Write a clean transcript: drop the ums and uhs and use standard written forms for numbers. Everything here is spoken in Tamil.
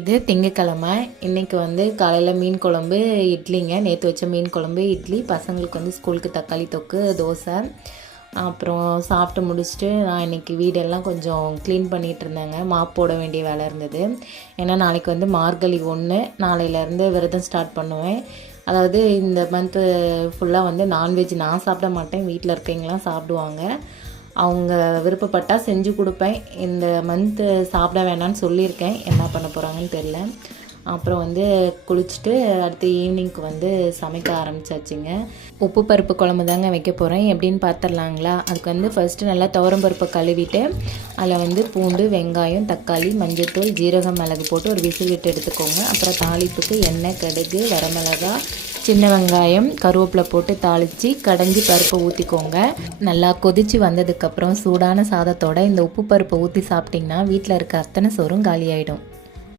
இது திங்கக்கிழமை. இன்றைக்கி வந்து காலையில் மீன் குழம்பு, இட்லிங்க. நேற்று வச்ச மீன் குழம்பு, இட்லி. பசங்களுக்கு வந்து ஸ்கூலுக்கு தக்காளி தொக்கு, தோசை. அப்புறம் சாப்பிட்டு முடிச்சுட்டு நான் இன்றைக்கி வீடெல்லாம் கொஞ்சம் க்ளீன் பண்ணிகிட்டு இருந்தேங்க. மாப் போட வேண்டிய வேலை இருந்தது. ஏன்னா நாளைக்கு வந்து மார்கழி 1, நாளையிலேருந்து விரதம் ஸ்டார்ட் பண்ணுவேன். அதாவது இந்த மந்த்து ஃபுல்லாக வந்து நான்வெஜ் நான் சாப்பிட மாட்டேன், வீட்டில் இருக்கவங்களாம் சாப்பிடுவாங்க. அவங்க விருப்பப்பட்டால் செஞ்சு கொடுப்பேன். இந்த மந்த்து சாப்பிட வேணான்னு சொல்லியிருக்கேன், என்ன பண்ண போகிறாங்கன்னு தெரில. அப்புறம் வந்து குளிச்சுட்டு அடுத்து ஈவினிங்க்கு வந்து சமைக்க ஆரம்பிச்சாச்சுங்க. உப்பு பருப்பு குழம்பு தாங்க வைக்க போகிறேன். எப்படின்னு பார்த்துடலாங்களா? அதுக்கு வந்து ஃபஸ்ட்டு நல்லா துவரம்பருப்பை கழுவிட்டு அதில் வந்து பூண்டு, வெங்காயம், தக்காளி, மஞ்சள்தூள், ஜீரகம், மிளகு போட்டு ஒரு விசில் விட்டு எடுத்துக்கோங்க. அப்புறம் தாளிப்புக்கு எண்ணெய், கடுகு, வரமிளகா, சின்ன வெங்காயம், கருவேப்பிலை போட்டு தாளித்து கடைஞ்சி பருப்பை ஊற்றிக்கோங்க. நல்லா கொதித்து வந்ததுக்கப்புறம் சூடான சாதத்தோடு இந்த உப்பு பருப்பை ஊற்றி சாப்பிட்டிங்கன்னா வீட்டில் இருக்க அத்தனை சோறும் காலியாகிடும்.